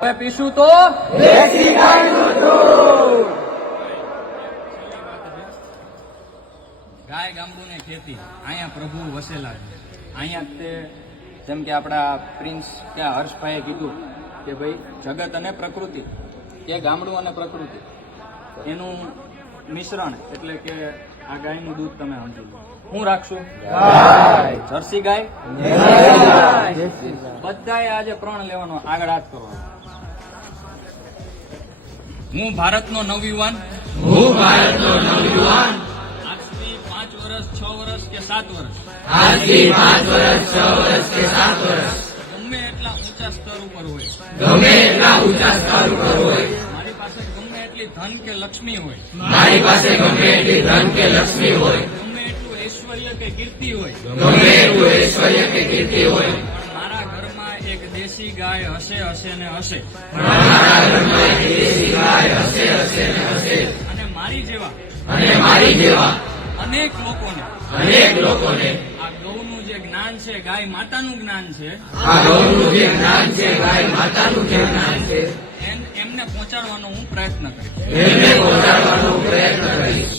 હવે પીશું તો ગાય ગામડું ને ખેતી અહીંયા પ્રભુ વસેલા છે. અહીંયા તે જેમ કે આપણા પ્રિન્સ ત્યાં હર્ષભાઈએ કીધું કે ભાઈ જગત અને પ્રકૃતિ કે ગામડું અને પ્રકૃતિ. એનું મિશ્રણ એટલે કે આ ગાયનું દૂધ તમે સમજી લો હું રાખશું? જર્સી ગાય? બધાએ આજે પ્રણ લેવાનો આગળ હાથ કરવાનો હું ભારતનો નવયુવાન. હું ભારતનો નવયુવાન. આજથી પાંચ વર્ષ છ વર્ષ કે સાત વર્ષ આજથી પાંચ વર્ષ છ વર્ષ કે સાત વર્ષ ગમે એટલા ઊંચા સ્તર ઉપર હોય. ગમે એટલા ઊંચા સ્તર ઉપર હોય. એટલી ધન કે લક્ષ્મી હોય? મારી પાસે ગમે એટલી ધન કે લક્ષ્મી હોય. ગમે એટલું ઐશ્વર્ય કે કીર્તિ હોય? ગમે એટલું ઐશ્વર્ય કે કીર્તિ હોય. મારા ઘરમાં એક દેશી ગાય હશે હશે ને હશે. મારા ઘરમાં એક દેશી ગાય હશે હશે ને હશે. અને મારી જેવા. અને મારી જેવા. અનેક લોકોને. અનેક લોકોને. આ ગૌનું જે જ્ઞાન છે ગાય માતાનું જ્ઞાન છે. આ ગૌનું જે જ્ઞાન છે ગાય માતાનું જે જ્ઞાન છે પહોંચાડવાનો હું પ્રયત્ન કરીશ. પ્રયત્ન કરીશ.